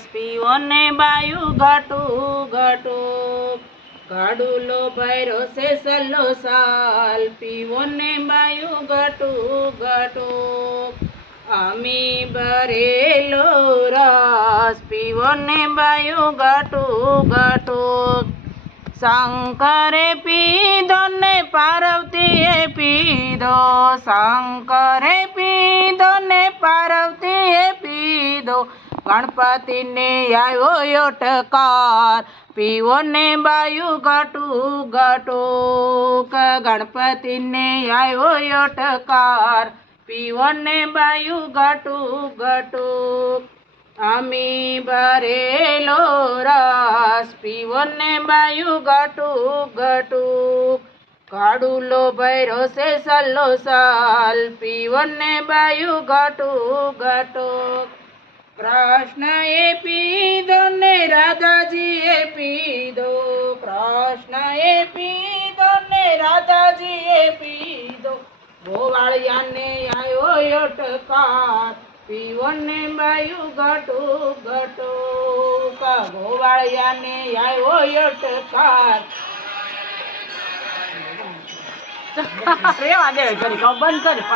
રસ પીવો ને બાયું ઘટું ઘટું. ગાડુલો ભૈરો છે સલ્લો સાલ. પીઓને બાયું ઘટું ઘટું. અમી ભરેલો રસ. પીઓને બાયું ઘટું ઘટું. શંકરે પીધો ને પાર્વતીએ પીધો. શંકરે પીધો ને પાર્વતીએ પીધો. ગણપતિને આવ્યો યોટકાર પીવો ને બાયું ઘટું ઘટુક ગણપતિને આવ્યો યોટકાર પીવો ને બાયું ઘટું ઘટુક અમી ભરેલો રસ. પીવો ને બાયું ઘટું ઘટું કાડુલો ભૈરો છે સલ્લો સાલ. પીવો ને બાયું ઘટું ઘટું કૃષ્ણએ પીધો ને રાધાજીએ પીધો કૃષ્ણએ પીધો ને રાધાજીએ પીધો ગોવાળિયાને આવ્યો યોટકાર પીવો ને બાયું ઘટું ઘટું કા ગોવાળિયાને આવ્યો યોટકાર રેવા દે ઘડી બંધ કરી